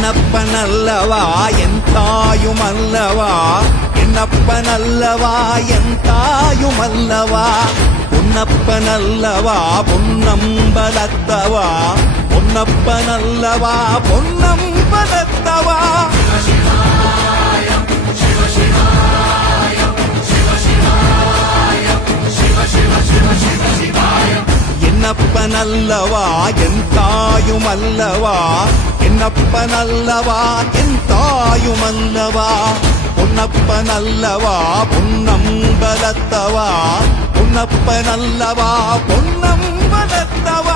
என்னப்பனல்லவா என் தாயுமல்லவா என்னப்பனல்லவா என் தாயுமல்லவா பொன்னப்பனல்லவா பொன்னம்பலத்தவா பொன்னப்பனல்லவா பொன்னம்பலத்தவா என்னப்பனல்லவா என் தாயுமல்லவா என்னப்பனல்லவா என் தாயுமல்லவா பொன்னப்பனல்லவா பொன்னம்பலத்தவா பொன்னப்பனல்லவா பொன்னம்பலத்தவா